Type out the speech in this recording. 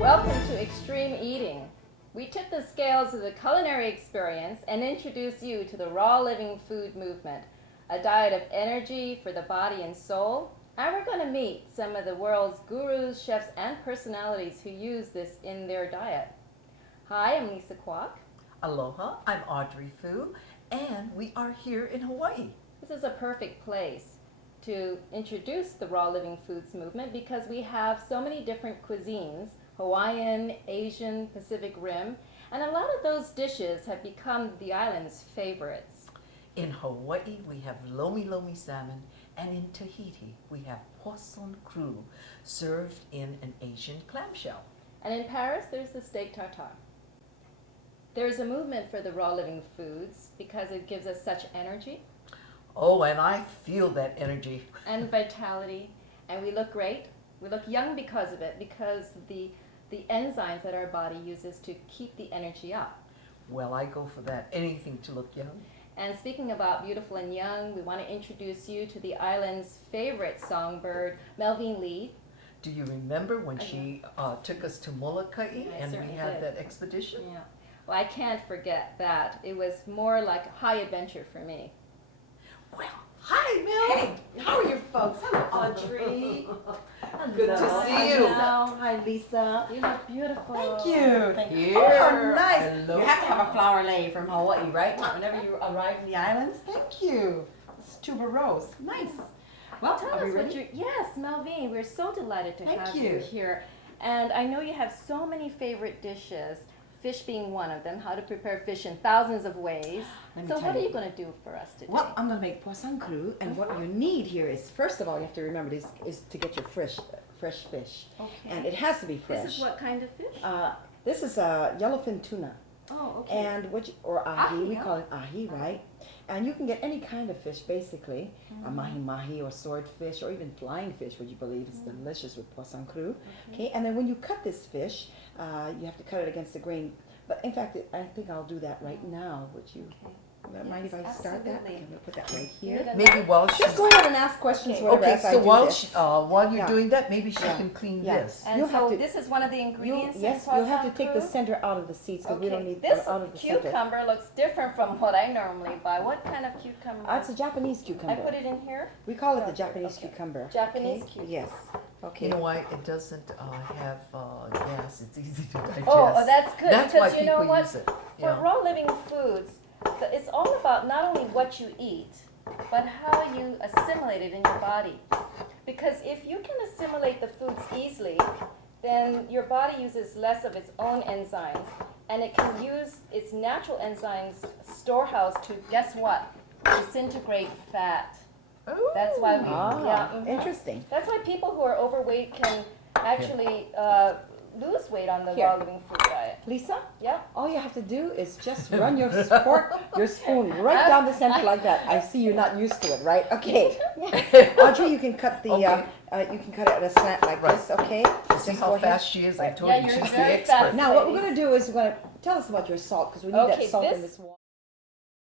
Welcome to Extreme Eating. We tip the scales of the culinary experience and introduce you to the raw living food movement, a diet of energy for the body and soul. And we're going to meet some of the world's gurus, chefs, and personalities who use this in their diet. Hi, I'm Lisa Kwok. Aloha, I'm Audrey Fu, and we are here in Hawaii. This is a perfect place to introduce the raw living foods movement because we have so many different cuisines, Hawaiian, Asian, Pacific Rim, and a lot of those dishes have become the island's favorites. In Hawaii, we have lomi lomi salmon, and in Tahiti, we have poisson cru, served in an Asian clamshell. And in Paris, there's the steak tartare. There's a movement for the raw living foods because it gives us such energy. Oh, and I feel that energy. And vitality, and we look great. We look young because of it, because the enzymes that our body uses to keep the energy up. Well, I go for that. Anything to look young. And speaking about beautiful and young, we want to introduce you to the island's favorite songbird, Melveen Leed. Do you remember when she took us to Molokai and we had that expedition? Yeah. Well, I can't forget that. It was more like high adventure for me. Well, hi, Mel. Hey, how are you folks? Hello, Audrey. Good to see you. Hi, Lisa. You look beautiful. Thank you. Thank you. Here. Oh, how nice. Hello. You have to have a flower lei from Hawaii, right? Whenever you arrive in the islands. Thank you. It's tuberose. Nice. Well, Tell are us we what ready? you're... Yes, Melveen, we're so delighted to Thank have you. you here. And I know you have so many favorite dishes, fish being one of them, how to prepare fish in thousands of ways. Let me So tell what are you. you going to do for us today? Well, I'm going to make poisson cru, and what you need here is, first of all, you have to remember is to get your fresh fish. Okay. And it has to be fresh. This is what kind of fish? This is yellowfin tuna. Oh, okay. And or ahi, Ahi, we yeah. call it ahi, right? And you can get any kind of fish, basically, a mahi-mahi or swordfish or even flying fish, would you believe? It's delicious with poisson cru. Okay, and then when you cut this fish, you have to cut it against the grain. But in fact, I think I'll do that right now. Would you mind if I start that? absolutely. Okay, I'm gonna put that right here. maybe while she's... Just go ahead and ask questions, Okay. whatever, Okay, as I so do while, this. while you're Yeah. doing that, maybe she Yeah. can clean Yeah. this. And You'll so have to- this is one of the ingredients Yes, in you'll have to poisson take the cru? center out of the seeds because we don't need This out of the center. cucumber looks different from what I normally buy. What kind of cucumber? It's a Japanese I cucumber. put it in here? We call it the Okay, Japanese okay. cucumber. Japanese okay? cucumber. Yes. Okay. You know why? It doesn't have gas. It's easy to digest. Oh, that's good. That's why because you know people what? use it. For raw living foods, it's all about not only what you eat, but how you assimilate it in your body. Because if you can assimilate the foods easily, then your body uses less of its own enzymes, and it can use its natural enzymes storehouse to, guess what? Disintegrate fat. That's why we, Interesting. That's why people who are overweight can actually lose weight on the Here. raw living food diet. Lisa, Yeah. all you have to do is just run your fork, your spoon right down the center like that. I see you're not used to it, right? Okay. Audrey, you can cut the Okay. you can cut it at a slant like Right. this, okay? You see Just how go ahead. fast she is? I Right. told Yeah, you you're she's the very expert. fast. Now what we're gonna do is we're gonna tell us about your salt because we need Okay, that salt in this- this water.